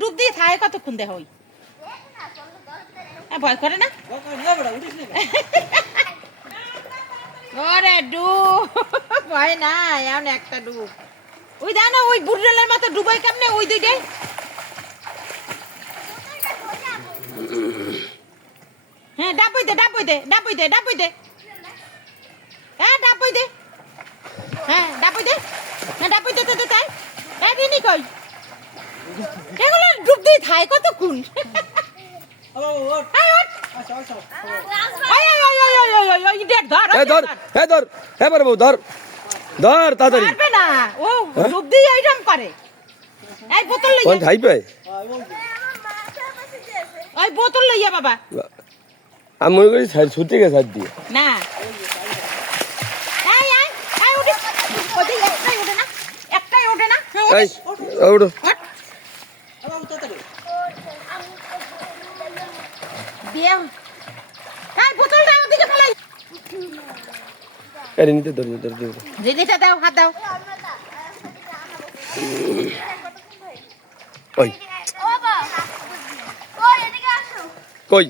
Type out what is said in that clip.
ডুব দিয়ে থাকে কতক্ষণ দেখ ওই ভয় করে না ওরে ডুব ভয় না এমন একটা ডুব ওই দেখ না ওই বুড়ালের মাথা ডুবাই কেমনে ওই দুইটাই হ্যাঁ ডাবই দে ডাবই দে ডাবই দে ডাবই দে হ্যাঁ ডাবই দে হ্যাঁ ডাবই দে হ্যাঁ ডাবই দে দে তাই ডাবিনি কই এগুলো ডুব দিয়ে থাকে কতক্ষণ ধর তাড়াতাড়ি না ও ডুব দিয়ে এইরকম করে এই বোতল লইয়া কোন খাই পায় ওই বোতল লইয়া বাবা আমি মনে করি ছুটে গেছে হাত দিয়ে না এই এই এই উঠে ওই একটাই ওঠে না একটাই ওঠে না এই ওঠো দিয়ে এই বোতলটা ওদিকে ফেলাই আরে নিতে ধর জিনিসটা দাও হাত দাও ওই কই